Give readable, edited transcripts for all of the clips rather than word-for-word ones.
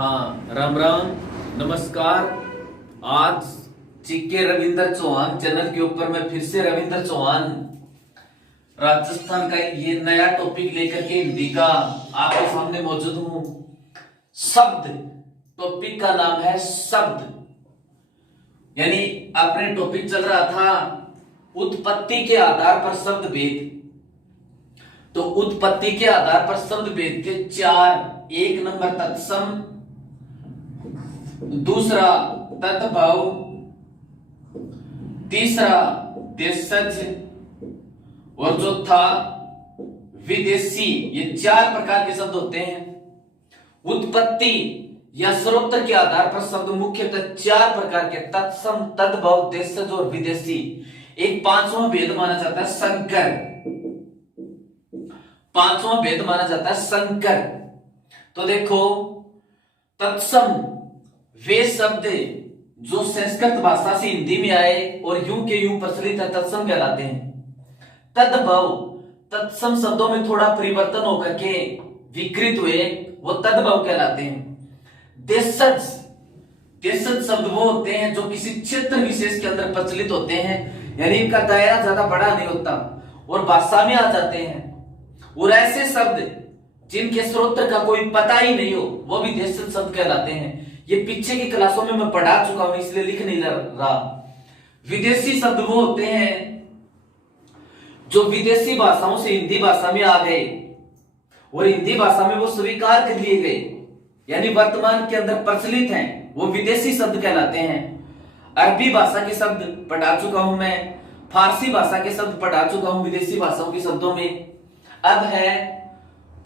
हाँ, राम राम, नमस्कार। आज जीके रविंद्र चौहान चैनल के ऊपर मैं फिर से रविंद्र चौहान राजस्थान का ये नया टॉपिक लेकर के हिंदी का आपके सामने मौजूद हूं। शब्द, टॉपिक का नाम है शब्द। यानी अपने टॉपिक चल रहा था उत्पत्ति के आधार पर शब्द भेद। तो उत्पत्ति के आधार पर शब्द भेद के चार, एक नंबर तत्सम, दूसरा तद्भव, तीसरा देशज और चौथा विदेशी। ये चार प्रकार के शब्द होते हैं। उत्पत्ति या स्रोत के आधार पर शब्द मुख्यतः चार प्रकार के, तत्सम, तद्भव, देशज और विदेशी। एक पांचवा भेद माना जाता है संकर। पांचवा भेद माना जाता है संकर। तो देखो, तत्सम वे शब्द जो संस्कृत भाषा से हिंदी में आए और यूं के यूं प्रचलित है, तत्सम कहलाते हैं। तद्भव, तत्सम शब्दों में थोड़ा परिवर्तन होकर के विकृत हुए, वो तद्भव कहलाते हैं। देशज, देशज शब्द वो होते हैं जो किसी क्षेत्र विशेष के अंदर प्रचलित होते हैं, यानी इनका दायरा ज्यादा बड़ा नहीं होता और भाषा में आ जाते हैं। और ऐसे शब्द जिनके स्रोत का कोई पता ही नहीं हो, वो भी देशज शब्द कहलाते हैं। ये पीछे की क्लासों में मैं पढ़ा चुका हूं, इसलिए लिख नहीं रहा। विदेशी शब्द वो होते हैं जो विदेशी भाषाओं से हिंदी भाषा में आ गए और हिंदी भाषा में वो स्वीकार कर लिए गए, यानी वर्तमान के अंदर प्रचलित हैं, वो विदेशी शब्द कहलाते हैं। अरबी भाषा के शब्द पढ़ा चुका हूं मैं, फारसी भाषा के शब्द पढ़ा चुका हूं विदेशी भाषाओं के शब्दों में। अब है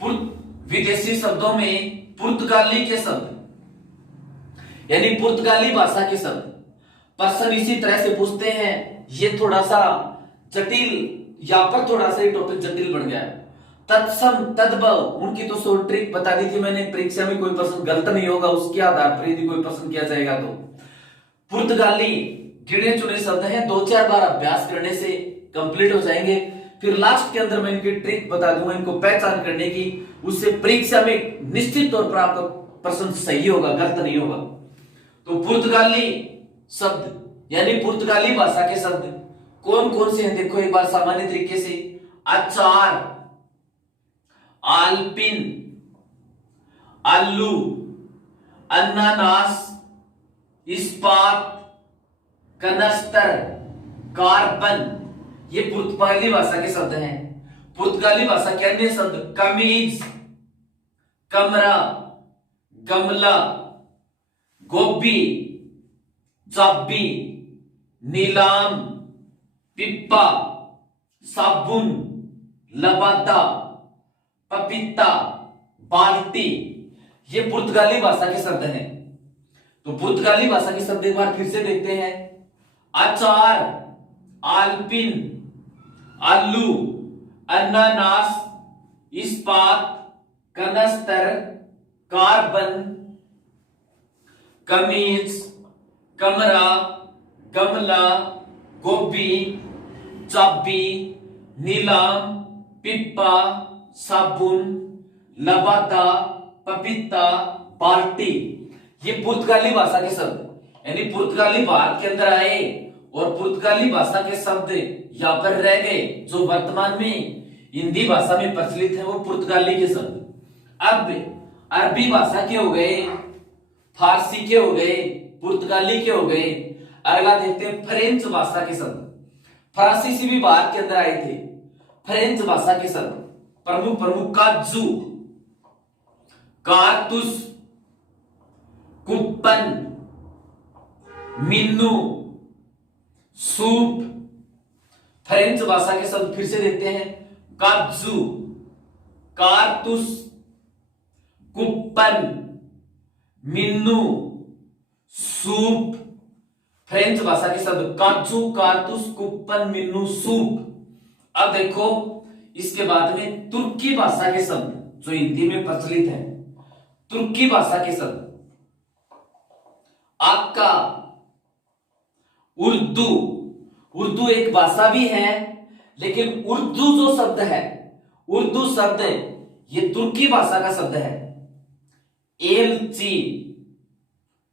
विदेशी शब्दों में पुर्तगाली के शब्द, यानी पुर्तगाली भाषा के शब्द। प्रश्न इसी तरह से पूछते हैं, ये थोड़ा सा जटिल, यहां पर थोड़ा सा टॉपिक जटिल बन गया है। तत्सम, तद्भव, उनकी तो शॉर्ट ट्रिक बता दी थी मैंने, परीक्षा में कोई प्रश्न गलत नहीं होगा उसके आधार पर यदि कोई प्रश्न किया जाएगा तो। पुर्तगाली गिने चुने शब्द हैं, दो चार बार अभ्यास करने से कंप्लीट हो जाएंगे। फिर लास्ट के अंदर मैं इनकी ट्रिक बता दूंगा, इनको पहचान करने की, उससे परीक्षा में निश्चित तौर पर आपका प्रश्न सही होगा, गलत नहीं होगा। तो पुर्तगाली शब्द यानी पुर्तगाली भाषा के शब्द कौन कौन से हैं, देखो एक बार सामान्य तरीके से। अचार, आलपिन, आलू, अनानास, इस्पात, कनस्तर, कार्बन, ये पुर्तगाली भाषा के शब्द हैं। पुर्तगाली भाषा के अन्य शब्द कमीज, कमरा, गमला, गोभी, चाबी, नीलाम, पिप्पा, साबुन, लबादा, पपीता, बाल्टी, ये पुर्तगाली भाषा के शब्द हैं। तो पुर्तगाली भाषा के शब्द एक बार फिर से देखते हैं। अचार, आलपिन, आलू, अनानास, इस्पात, कनस्तर, कार्बन, कमीज, कमरा, गमला, गोभी, चाबी, नीलाम, पिप्पा, साबुन, लबादा, पपीता, बाल्टी, ये पुर्तगाली भाषा के शब्द, यानी पुर्तगाली भारत के अंदर आए और पुर्तगाली भाषा के शब्द यहां पर रह गए, जो वर्तमान में हिंदी भाषा में प्रचलित है, वो पुर्तगाली के शब्द। अब अरबी भाषा के हो गए, फारसी के हो गए, पुर्तगाली के हो गए। अगला देखते हैं फ्रेंच भाषा के शब्द। फ्रांसीसी भी भारत के अंदर आए थे। फ्रेंच भाषा के शब्द प्रमुख प्रमुख काजू, कारतूस, कुप्पन, मिन्नू, सूप। फ्रेंच भाषा के शब्द फिर से देखते हैं। काजू, कारतूस, कुप्पन, मिन्नू, सूप। फ्रेंच भाषा के शब्द काजू, कारतूस, कुप्पन, मिन्नू, सूप। अब देखो इसके बाद में तुर्की भाषा के शब्द जो हिंदी में प्रचलित है। तुर्की भाषा के शब्द आका, उर्दू। उर्दू एक भाषा भी है, लेकिन उर्दू जो शब्द है, उर्दू शब्द ये तुर्की भाषा का शब्द है। एलची,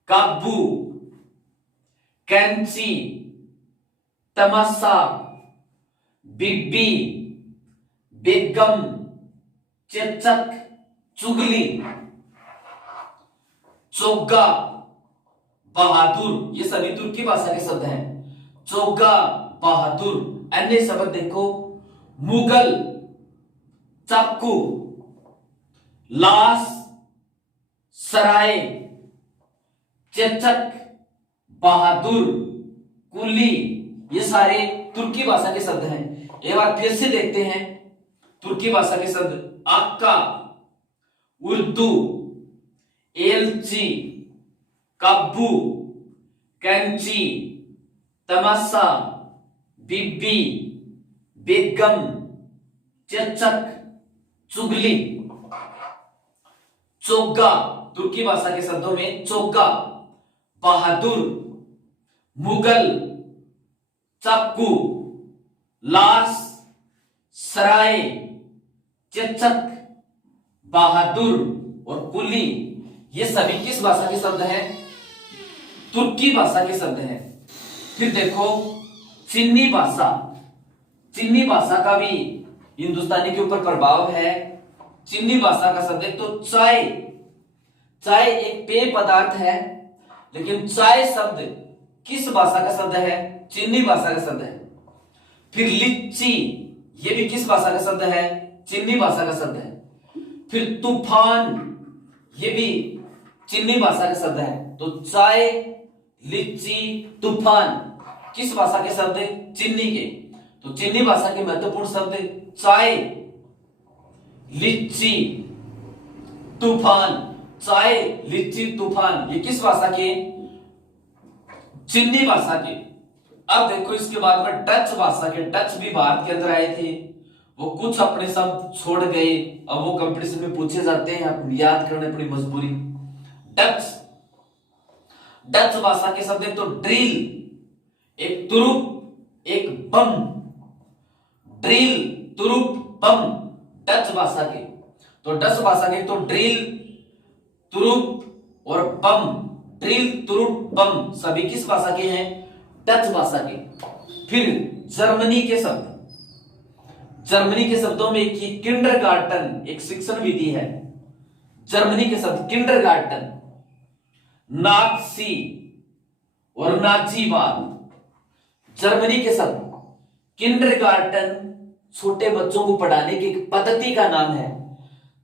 काबू, कैंची, तमाशा, बिब्बी, बेगम, चेचक, चुगली, चोगा, बहादुर, ये सभी तुर्की भाषा के शब्द हैं। चोगा, बहादुर। अन्य शब्द देखो, मुगल, चाकू, लाश, सराय, चेचक, बहादुर, कुली, ये सारे तुर्की भाषा के शब्द हैं। एक बार फिर से देखते हैं तुर्की भाषा के शब्द। आक्का, उर्दू, एलची, काबू, कैंची, तमाशा, बिब्बी, बेगम, चेचक, चुगली। चोगा, तुर्की भाषा के शब्दों में चोगा, बहादुर, मुगल, चाकू, लाश, सराय, चेचक, बहादुर और कुली, ये सभी किस भाषा के शब्द हैं? तुर्की भाषा के शब्द हैं। फिर देखो चीनी भाषा। चीनी भाषा का भी हिंदुस्तानी के ऊपर प्रभाव है। चीनी भाषा का शब्द है तो चाय। चाय एक पेय पदार्थ है, लेकिन चाय शब्द किस भाषा का शब्द है? चीनी भाषा का शब्द है। फिर लिच्ची, ये भी किस भाषा का शब्द है? चीनी भाषा का शब्द है। फिर तूफान, ये भी चीनी भाषा का शब्द है। तो चाय, लिच्ची, तूफान किस भाषा के शब्द है? चीनी के। तो चीनी भाषा के महत्वपूर्ण शब्द चाय, लिच्ची, तूफान। चाय, लिच्ची, तूफान, ये किस भाषा के? चीनी भाषा के। अब देखो इसके बाद में डच भाषा के। डच भी भारत के अंदर आए थे, वो कुछ अपने शब्द छोड़ गए। अब वो कंपटीशन में पूछे जाते हैं, आप याद करने अपनी मजबूरी। डच, डच भाषा के शब्द है तो ड्रिल, एक तुरुप, एक बम। ड्रिल, तुरुप, बम, डच भाषा के। तो डच भाषा के तो ड्रिल, तुरुप और बम। ड्रिल, तुरुप, बम सभी किस भाषा के हैं? डच भाषा के। फिर जर्मनी के शब्द। जर्मनी के शब्दों में एक किंडरगार्टन, एक शिक्षण विधि है। जर्मनी के शब्द किंडरगार्टन, नात्सी और नाजीवाद। जर्मनी के शब्द किंडरगार्टन छोटे बच्चों को पढ़ाने की एक पद्धति का नाम है।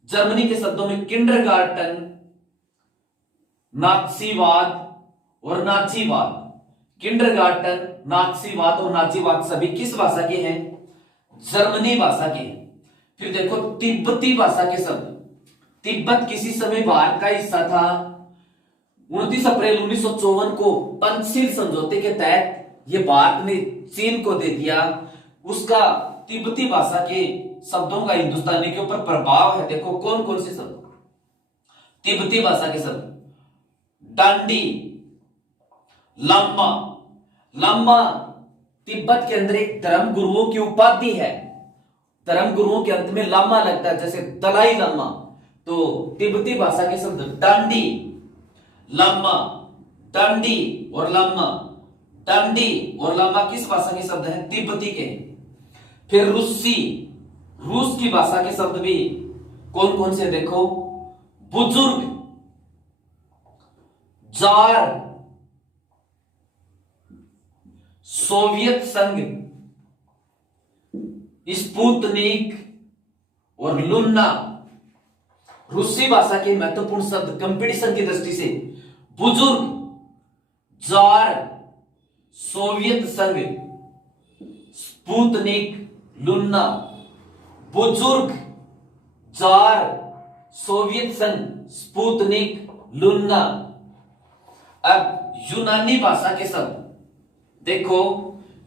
जर्मनी के शब्दों में किंडरगार्टन, नात्सीवाद और नाजीवाद। किंडरगार्टन, नात्सीवाद और नाजीवाद सभी किस भाषा के हैं? जर्मनी भाषा के। फिर देखो तिब्बती भाषा के शब्द। तिब्बत किसी समय भारत का हिस्सा था। 29 अप्रैल 1954 को पंचशील समझौते के तहत यह भारत ने चीन को दे दिया। उसका तिब्बती भाषा के शब्दों का हिंदुस्तानी के ऊपर प्रभाव है। देखो कौन कौन से शब्द तिब्बती भाषा के शब्द। डांडी, लामा। लामा तिब्बत के अंदर एक धर्म गुरुओं की उपाधि है। धर्म गुरुओं के अंत में लामा लगता है, जैसे दलाई लामा। तो तिब्बती भाषा के शब्द डांडी, लामा। डांडी और लामा। डांडी और लामा किस भाषा के शब्द हैं? तिब्बती के। फिर रूसी, रूस की भाषा के शब्द भी कौन कौन से देखो। बुजुर्ग, जार, सोवियत संघ, स्पुतनिक और लुन्ना। रूसी भाषा के महत्वपूर्ण शब्द कंपटीशन की दृष्टि से बुजुर्ग, जार, सोवियत संघ, स्पुतनिक, लुन्ना। बुजुर्ग, जार, सोवियत संघ, स्पुतनिक, लुन्ना। अब यूनानी भाषा के शब्द देखो।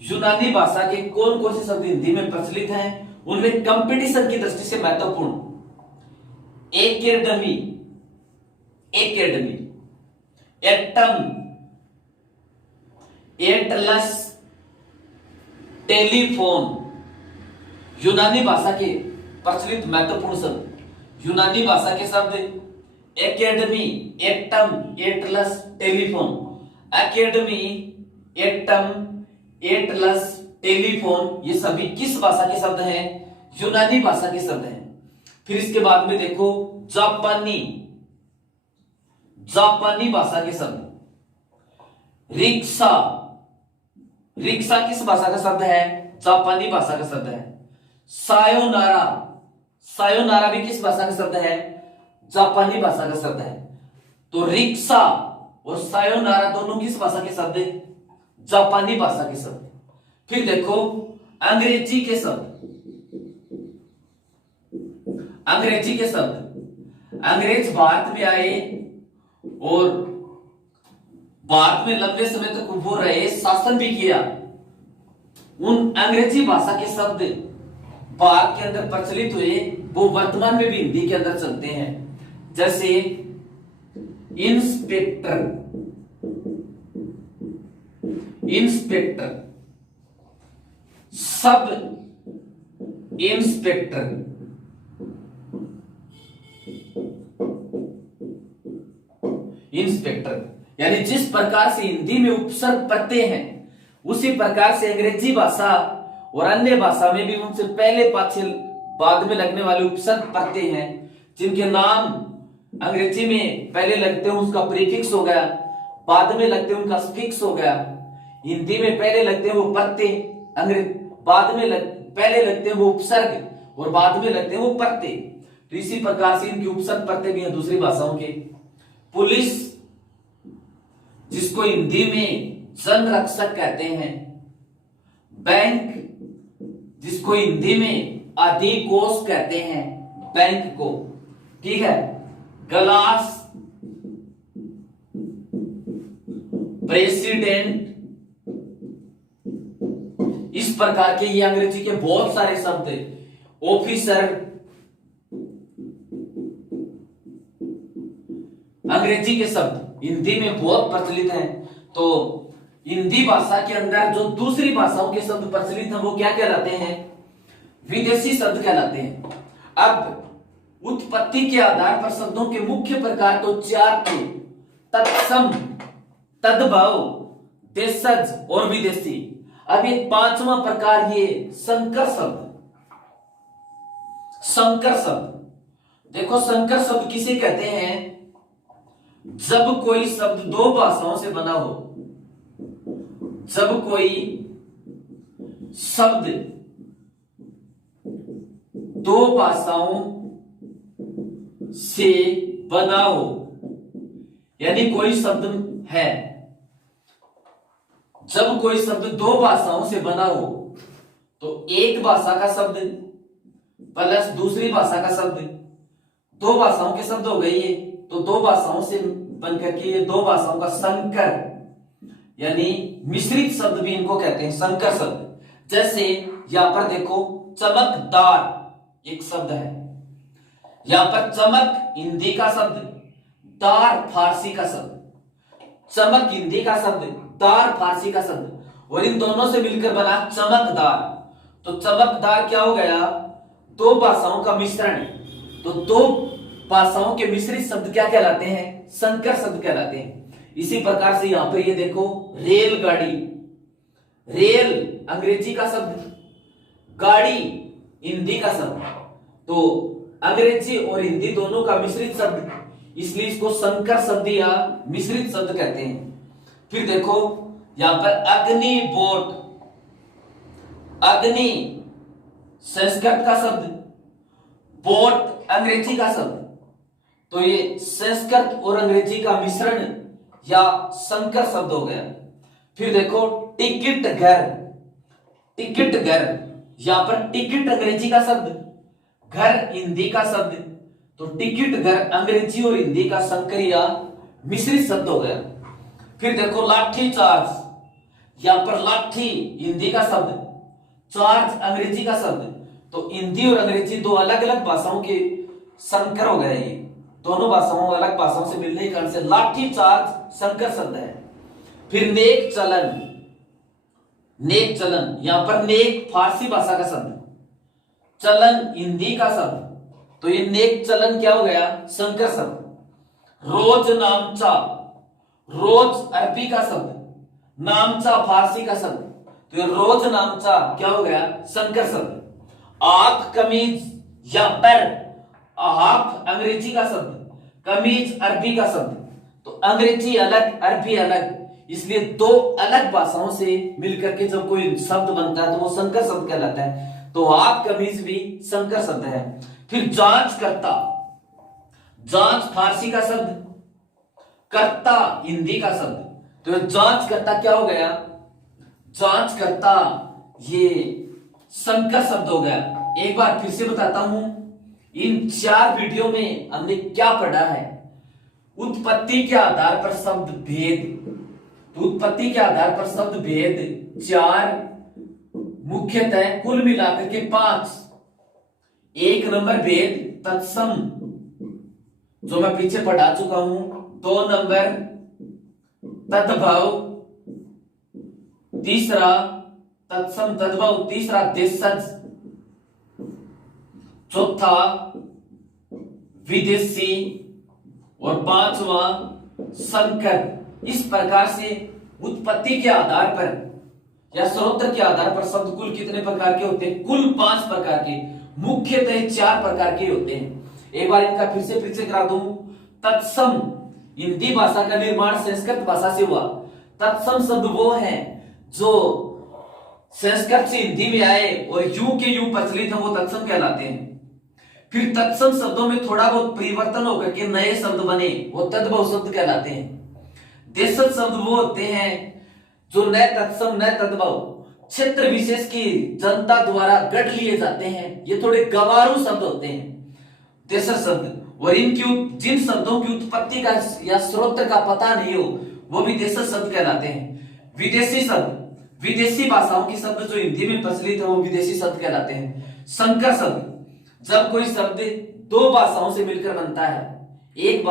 यूनानी भाषा के कौन कौन से शब्द हिंदी में प्रचलित हैं? उनमें कंपटीशन की दृष्टि से महत्वपूर्ण academy, academy, atom, Atlas, telephone. यूनानी भाषा के प्रचलित महत्वपूर्ण शब्द। यूनानी भाषा के शब्द academy, atom, Atlas, telephone. Academy, atom, Atlas, telephone, ये सभी किस भाषा के शब्द हैं? यूनानी भाषा के शब्द हैं। फिर इसके बाद में देखो जापानी, जापानी भाषा के शब्द। रिक्शा, रिक्शा किस भाषा का शब्द है? जापानी भाषा का शब्द है। सायोनारा, सायोनारा भी किस भाषा का शब्द है? जापानी भाषा का शब्द है। तो रिक्शा और सायोनारा दोनों किस भाषा के शब्द है? जापानी भाषा के शब्द। फिर देखो अंग्रेजी के शब्द, अंग्रेजी के शब्द। अंग्रेज भारत में आए और भारत में लंबे समय तक वो रहे, शासन भी किया। उन अंग्रेजी भाषा के शब्द भारत के अंदर प्रचलित हुए, वो वर्तमान में भी हिंदी के अंदर चलते हैं। जैसे inspector, inspector, sub inspector, inspector. यानी जिस प्रकार से हिंदी में उपसर्ग प्रत्यय हैं, उसी प्रकार से अंग्रेजी भाषा और अन्य भाषा में भी उनसे पहले पाछे बाद में लगने वाले उपसर्ग प्रत्यय हैं, जिनके नाम अंग्रेजी में पहले लगते हैं उसका प्रीफिक्स हो गया, बाद में लगते हैं उनका सफिक्स हो गया। हिंदी में पहले लगते हैं वो प्रत्यय, बाद में पहले लगते हैं वो उपसर्ग और बाद में लगते हैं वो प्रत्यय। तो इसी प्रकार से इनके उपसर्ग प्रत्यय भी हैं दूसरी भाषाओं के। पुलिस, जिसको हिंदी में जनरक्षक कहते हैं। बैंक, जिसको हिंदी में अधिकोष कहते हैं, बैंक को, ठीक है। ग्लास, प्रेसिडेंट, इस प्रकार के ये अंग्रेजी के बहुत सारे शब्द हैं। ऑफिसर, अंग्रेजी के शब्द हिंदी में बहुत प्रचलित हैं। तो हिंदी भाषा के अंदर जो दूसरी भाषाओं के शब्द प्रचलित हैं वो क्या कहलाते हैं? विदेशी शब्द कहलाते हैं। अब उत्पत्ति के आधार पर शब्दों के मुख्य प्रकार तो चार थे: तत्सम, तद्भव, देशज और विदेशी। अब एक पांचवा प्रकार ये संकर शब्द। संकर शब्द, देखो संकर शब्द किसे कहते हैं? जब कोई शब्द दो भाषाओं से बना हो, जब कोई शब्द दो भाषाओं से बना हो, यानी कोई शब्द है, जब कोई शब्द दो भाषाओं से बना हो तो एक भाषा का शब्द प्लस दूसरी भाषा का शब्द, दो भाषाओं के शब्द हो गए ये, तो दो भाषाओं से बनकर के ये दो भाषाओं का संकर यानी मिश्रित शब्द भी इनको कहते हैं, संकर शब्द। जैसे यहां पर देखो चमकदार एक शब्द है, यहां पर चमक हिंदी का शब्द, दार फारसी का शब्द। चमक हिंदी का शब्द, दार फारसी का शब्द, और इन दोनों से मिलकर बना चमकदार। तो चमकदार क्या हो गया? दो भाषाओं का मिश्रण। तो दो भाषाओं के मिश्रित शब्द क्या कहलाते हैं? संकर शब्द कहलाते हैं। इसी प्रकार से यहां पर ये देखो रेलगाड़ी, रेल अंग्रेजी का शब्द, गाड़ी हिंदी का शब्द, तो अंग्रेजी और हिंदी दोनों का मिश्रित शब्द, इसलिए इसको संकर शब्द या मिश्रित शब्द कहते हैं। फिर देखो यहां पर अग्नि बोट, अग्नि संस्कृत का शब्द, बोट अंग्रेजी का शब्द, तो ये संस्कृत और अंग्रेजी का मिश्रण या संकर शब्द हो गया। फिर देखो टिकट घर, टिकट घर, यहां पर टिकट अंग्रेजी का शब्द, घर हिंदी का शब्द, तो टिकट घर अंग्रेजी और हिंदी का संकर या मिश्रित शब्द हो गया। फिर देखो लाठी चार्ज, यहां पर लाठी हिंदी का शब्द, चार्ज अंग्रेजी का शब्द, तो हिंदी और अंग्रेजी दो अलग अलग भाषाओं के संकर हो गए। ये दोनों भाषाओं अलग भाषाओं से मिलने के कारण से लाठी चार्ज संकर शब्द है। फिर नेक चलन, नेक चलन, यहां पर नेक फारसी भाषा का शब्द, चलन हिंदी का शब्द, तो ये नेक चलन क्या हो गया? संकर शब्द। रोज नामचा, रोज अरबी का शब्द, नामचा फारसी का शब्द, तो ये रोज नामचा क्या हो गया? संकर शब्द। आप कमीज या पर, आप अंग्रेजी का शब्द, कमीज अरबी का शब्द, तो अंग्रेजी अलग अरबी अलग, इसलिए दो अलग भाषाओं से मिलकर के जब कोई शब्द बनता है तो वो संकर शब्द कहलाता है। तो आप कमीज भी संकर शब्द है। फिर जांच करता, जांच फारसी का शब्द, करता हिंदी का शब्द, तो जांच करता क्या हो गया? जांच करता ये संकर शब्द हो गया। एक बार फिर से बताता हूं, इन 4 वीडियो में हमने क्या पढ़ा है? उत्पत्ति के आधार पर शब्द भेद, तो उत्पत्ति के आधार पर शब्द भेद 4 मुख्यतः, कुल मिलाकर के 5। 1 नंबर भेद तत्सम, जो मैं पीछे पढ़ा चुका हूं। 2 नंबर तद्भव, तीसरा तत्सम तद्भव, तीसरा देशज, चौथा विदेशी और 5वां संकर। इस प्रकार से उत्पत्ति के आधार पर या स्रोत्र के आधार पर शब्द कुल कितने प्रकार के होते हैं? कुल 5 प्रकार के, मुख्यतः 4 प्रकार के होते हैं। एक बार इनका फिर से परिचय करा दूं। तत्सम, हिंदी भाषा का निर्माण संस्कृत भाषा से हुआ। तत्सम शब्द वो हैं जो संस्कृत से हिंदी में आए और यूं के यूं प्रचलित है, वो तत्सम कहलाते हैं। फिर तत्सम शब्दों में थोड़ा बहुत परिवर्तन होकर के नए शब्द बने, वो तद्भव शब्द कहलाते हैं। देशज शब्द वो होते हैं जो न तत्सम न तद्भव क्षेत्र विशेष की जनता द्वारा गढ़ लिए जाते हैं, ये थोड़े गंवारू शब्द होते हैं देशज शब्द। और इनकी जिन शब्दों की उत्पत्ति का या स्रोत का पता नहीं हो, वो भी देशज शब्द कहलाते हैं। विदेशी शब्द, विदेशी भाषाओं के शब्द जो हिंदी में प्रचलित है वो विदेशी शब्द कहलाते हैं। संकर शब्द, जब कोई शब्द 2 भाषाओं से मिलकर बनता है, एक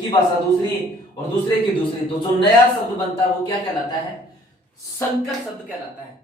की भाषा दूसरी और दूसरे की दूसरी, तो जो नया शब्द बनता है वो क्या कहलाता है? संकर शब्द कहलाता है।